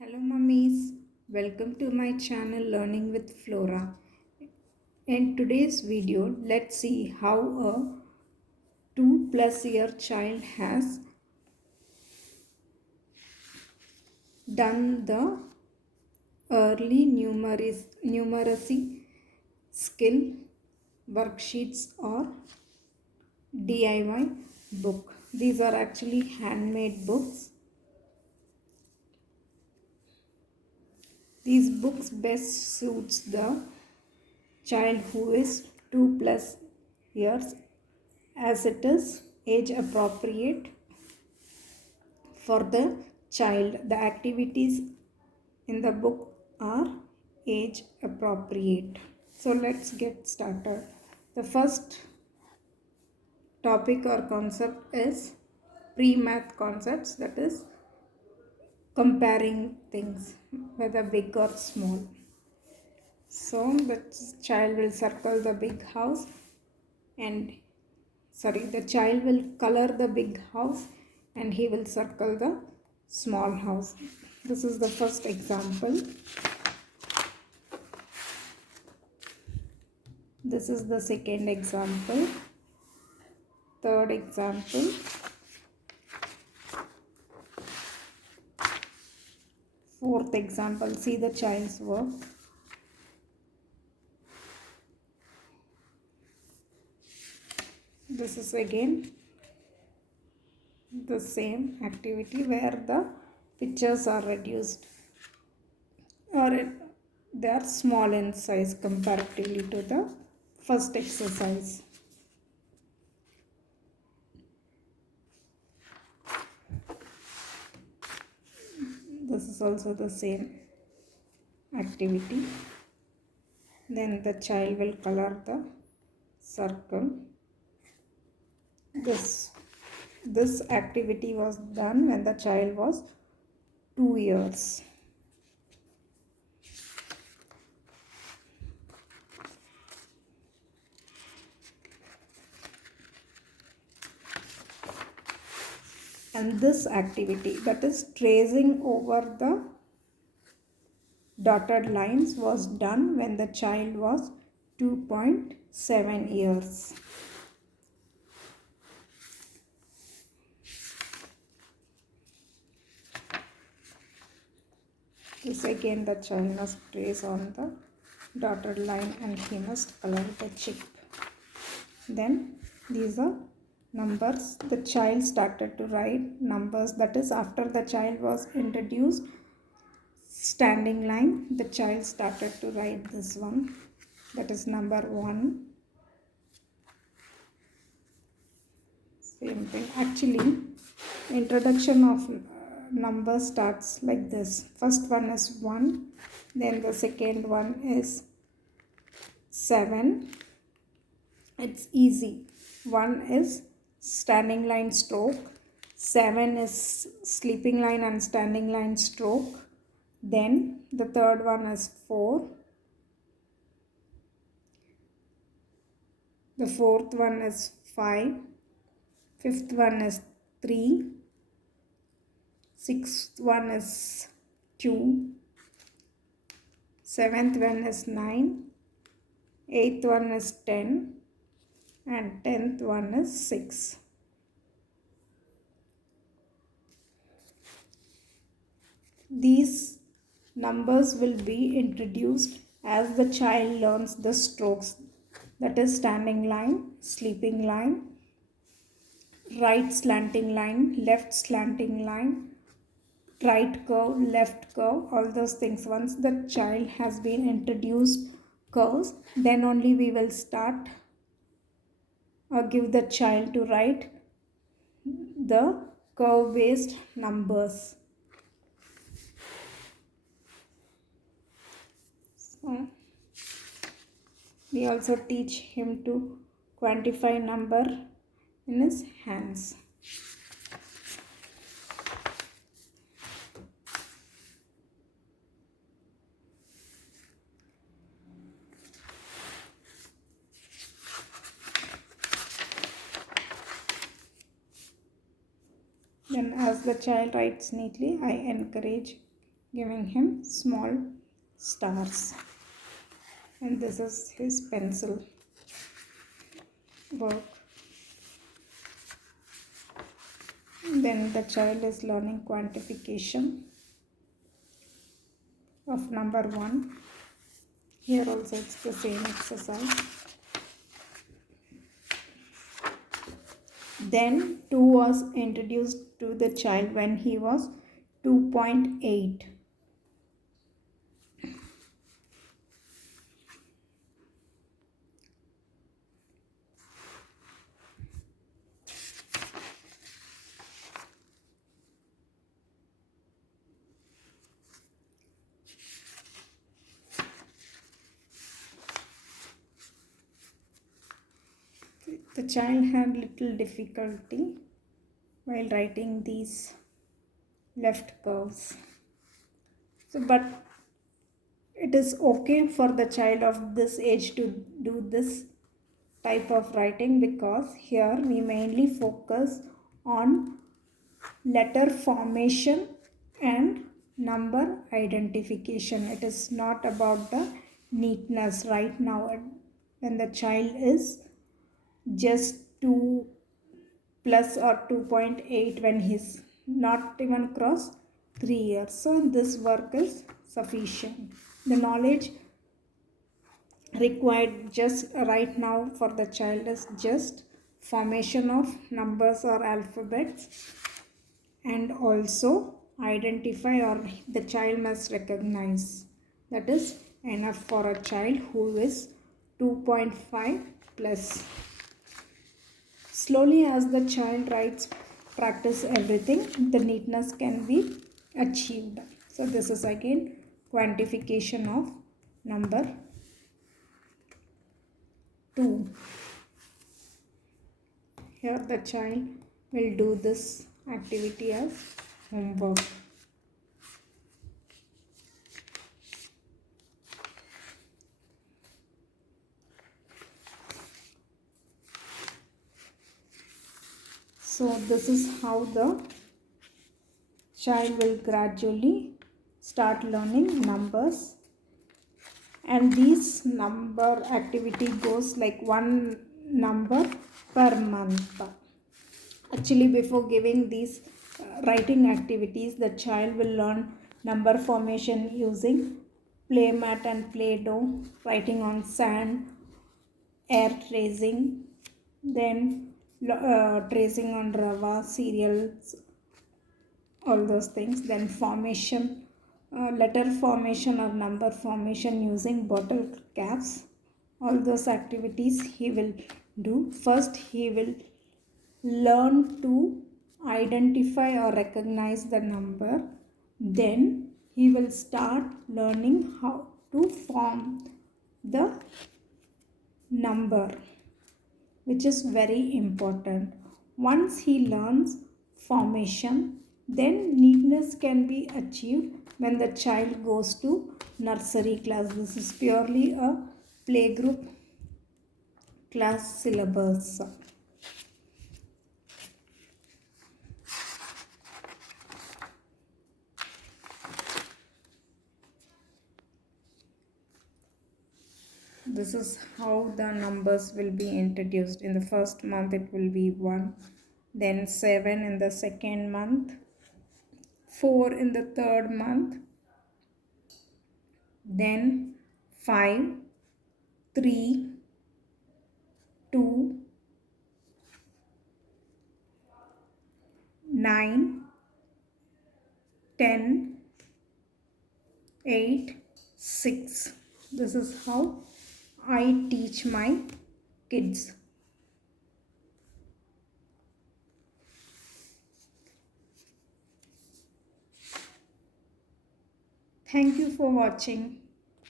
Hello mummies, welcome to my channel Learning with Flora. In today's video, let's see how a 2+ year child has done the early numeracy skill worksheets or DIY book. These are actually handmade books. These books best suits the child who is 2+ years, as it is age appropriate for the child. The activities in the book are age appropriate. So let's get started. The first topic or concept is pre-math concepts, that is comparing things whether big or small. So the child will circle the big house the child will color the big house and he will circle the small house. This is the first example. This is the second example. Third example. Fourth example. See the child's work. This is again the same activity where the pictures are reduced or they are small in size comparatively to the first exercise. This is also the same activity. Then the child will color the circle. This activity was done when the child was 2 years. And this activity, that is tracing over the dotted lines, was done when the child was 2.7 years. This again the child must trace on the dotted line and he must color the chip. Then these are numbers. The child started to write numbers, that is after the child was introduced standing line, the child started to write this one, that is number 1. Same thing. Actually, introduction of number starts like this. First one is 1, then the second one is 7. It's easy. 1 is standing line stroke, 7 is sleeping line and standing line stroke, then the third one is 4, the fourth one is 5, fifth one is 3, sixth one is 2, seventh one is 9, eighth one is 10, and 10th one is 6. These numbers will be introduced as the child learns the strokes, that is standing line, sleeping line, right slanting line, left slanting line, right curve, left curve, all those things. Once the child has been introduced curves, then only we will start or give the child to write the curve based numbers. So we also teach him to quantify number in his hands. Then as the child writes neatly, I encourage giving him small stars. And this is his pencil work. Then the child is learning quantification of number 1. Here also it's the same exercise. Then 2 was introduced to the child when he was 2.8. The child had little difficulty while writing these left curves. So, but it is okay for the child of this age to do this type of writing, because here we mainly focus on letter formation and number identification. It is not about the neatness right now when the child is just 2 plus or 2.8, when he's not even crossed 3 years. So this work is sufficient. The knowledge required just right now for the child is just formation of numbers or alphabets, and also identify, or the child must recognize. That is enough for a child who is 2.5 plus. Slowly, as the child writes, practice everything, the neatness can be achieved. So this is again quantification of number 2. Here the child will do this activity as homework. So this is how the child will gradually start learning numbers, and this number activity goes like 1 number per month. Actually, before giving these writing activities, the child will learn number formation using play mat and play doh, writing on sand, air tracing, then tracing on rava, cereals, all those things. Then formation, letter formation or number formation using bottle caps. All those activities he will do. First he will learn to identify or recognize the number. Then he will start learning how to form the number, which is very important. Once he learns formation, then neatness can be achieved when the child goes to nursery class. This is purely a playgroup class syllabus. This is how the numbers will be introduced. In the first month it will be 1, then 7 in the second month, 4 in the third month, then 5, 3, 2, 9, 10, 8, 6. This is how I teach my kids. Thank you for watching.